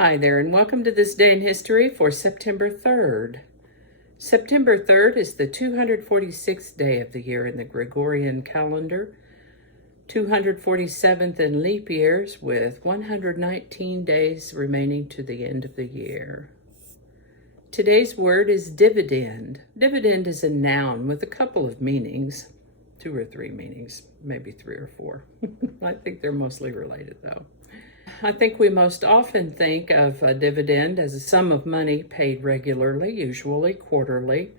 Hi there, and welcome to this day in history for September 3rd. September 3rd is the 246th day of the year in the Gregorian calendar, 247th in leap years, with 119 days remaining to the end of the year. Today's word is dividend. Dividend is a noun with a couple of meanings, 2 or 3 meanings, maybe 3 or 4. I think they're mostly related though. I think we most often think of a dividend as a sum of money paid regularly, usually quarterly,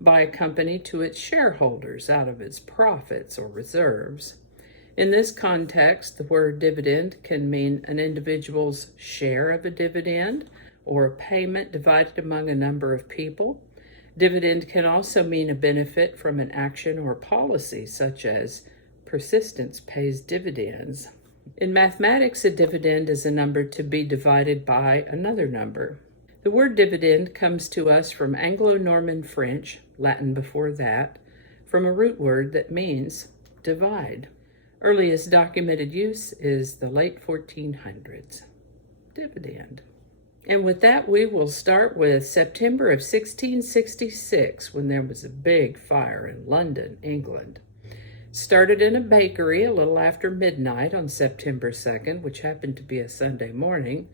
by a company to its shareholders out of its profits or reserves. In this context, the word dividend can mean an individual's share of a dividend or a payment divided among a number of people. Dividend can also mean a benefit from an action or policy, such as persistence pays dividends. In mathematics, a dividend is a number to be divided by another number. The word dividend comes to us from Anglo-Norman French, Latin before that, from a root word that means divide. Earliest documented use is the late 1400s. Dividend. And with that, we will start with September of 1666, when there was a big fire in London, England. Started in a bakery a little after midnight on September 2nd, which happened to be a Sunday morning.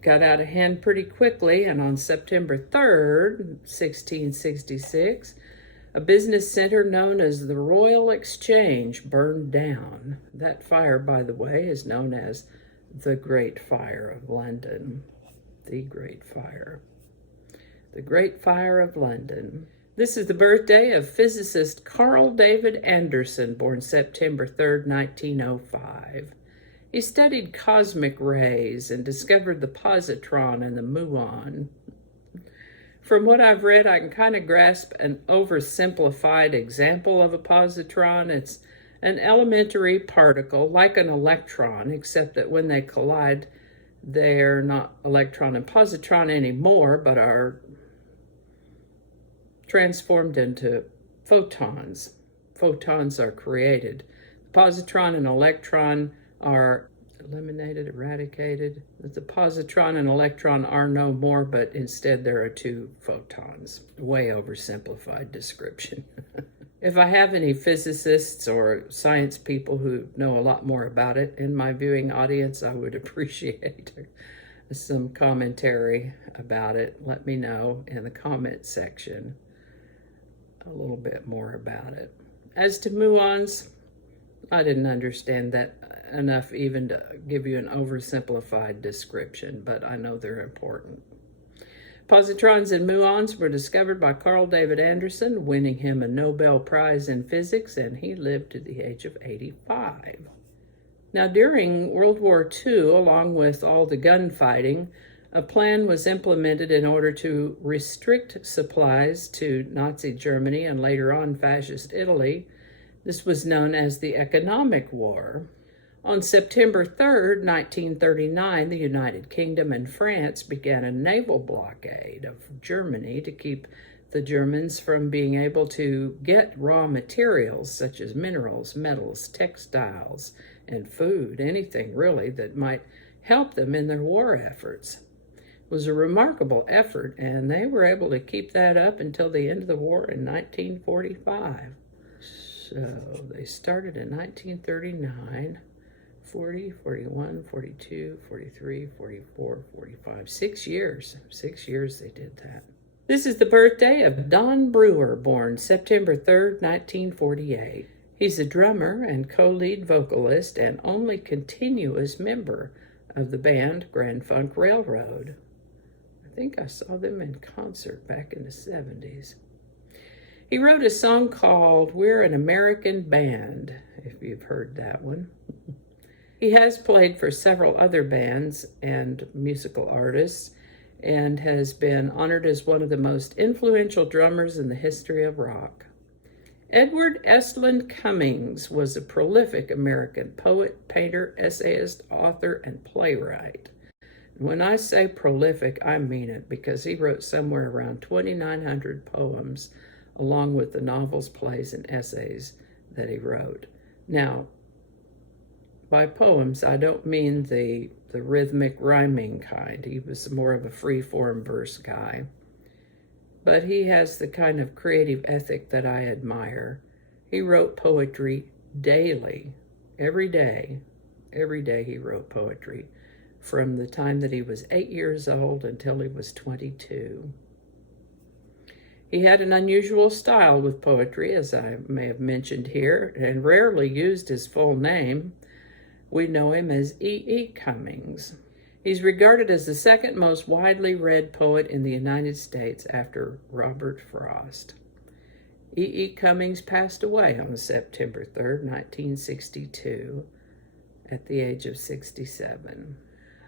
Got out of hand pretty quickly, and on September 3rd, 1666, a business center known as the Royal Exchange burned down. That fire, by the way, is known as the Great Fire of London. The Great Fire. The Great Fire of London. This is the birthday of physicist Carl David Anderson, born September 3rd, 1905. He studied cosmic rays and discovered the positron and the muon. From what I've read, I can kind of grasp an oversimplified example of a positron. It's an elementary particle, like an electron, except that when they collide, they're not electron and positron anymore, but are transformed into photons. Photons are created. Positron and electron are eliminated, eradicated. The positron and electron are no more, but instead there are 2 photons. Way oversimplified description. If I have any physicists or science people who know a lot more about it in my viewing audience, I would appreciate some commentary about it. Let me know in the comment section a little bit more about it. As to muons, I didn't understand that enough even to give you an oversimplified description, but I know they're important. Positrons and muons were discovered by Carl David Anderson, winning him a Nobel Prize in physics, and he lived to the age of 85. Now, during World War II, along with all the gunfighting, a plan was implemented in order to restrict supplies to Nazi Germany and later on fascist Italy. This was known as the Economic War. On September 3rd, 1939, the United Kingdom and France began a naval blockade of Germany to keep the Germans from being able to get raw materials such as minerals, metals, textiles, and food, anything really that might help them in their war efforts. It was a remarkable effort, and they were able to keep that up until the end of the war in 1945. So they started in 1939, 40, 41, 42, 43, 44, 45. 6 years. 6 years they did that. This is the birthday of Don Brewer, born September 3rd, 1948. He's a drummer and co-lead vocalist and only continuous member of the band Grand Funk Railroad. I think I saw them in concert back in the 70s. He wrote a song called We're an American Band, if you've heard that one. He has played for several other bands and musical artists and has been honored as one of the most influential drummers in the history of rock. Edward Estlin Cummings was a prolific American poet, painter, essayist, author, and playwright. When I say prolific, I mean it, because he wrote somewhere around 2,900 poems, along with the novels, plays, and essays that he wrote. Now, by poems, I don't mean the rhythmic rhyming kind. He was more of a free-form verse guy. But he has the kind of creative ethic that I admire. He wrote poetry daily, every day. Every day he wrote poetry, from the time that he was 8 years old until he was 22. He had an unusual style with poetry, as I may have mentioned here, and rarely used his full name. We know him as E Cummings. He's regarded as the second most widely read poet in the United States after Robert Frost. E Cummings passed away on September 3rd, 1962, at the age of 67.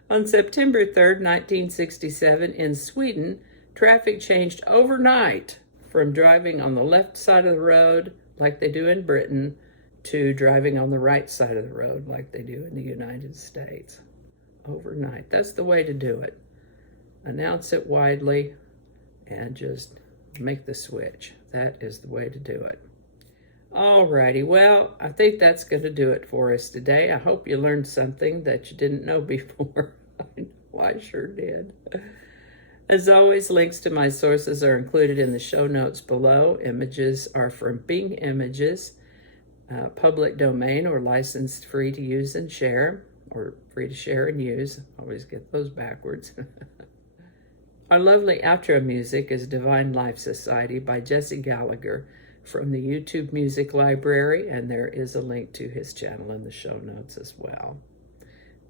On September 3rd, 1967, in Sweden, traffic changed overnight from driving on the left side of the road, like they do in Britain, to driving on the right side of the road, like they do in the United States. Overnight. That's the way to do it. Announce it widely and just make the switch. That is the way to do it. Alrighty, well, I think that's going to do it for us today. I hope you learned something that you didn't know before. I know I sure did. As always, links to my sources are included in the show notes below. Images are from Bing Images, public domain or licensed free to use and share, or free to share and use. Always get those backwards. Our lovely outro music is Divine Life Society by Jesse Gallagher from the YouTube Music Library, and there is a link to his channel in the show notes as well.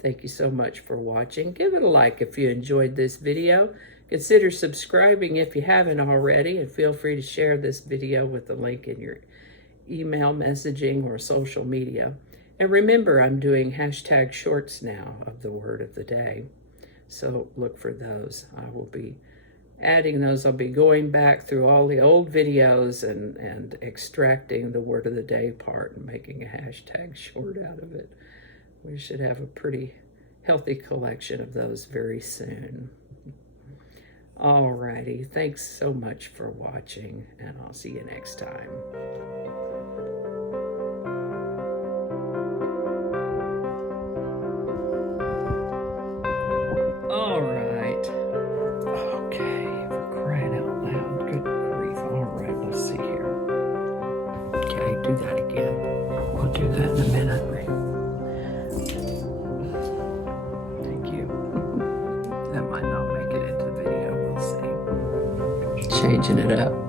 Thank you so much for watching. Give it a like if you enjoyed this video. Consider subscribing if you haven't already, and feel free to share this video with the link in your email messaging or social media. And remember, I'm doing hashtag shorts now of the word of the day. So look for those. I will be adding those. I'll be going back through all the old videos and extracting the word of the day part and making a hashtag short out of it. We should have a pretty healthy collection of those very soon. Alrighty, thanks so much for watching, and I'll see you next time. All right. Okay, for crying out loud. Good grief. All right, let's see here. Okay, do that again. We'll do that in a minute. Thank you. That might not make it into the video. We'll see. Changing it up.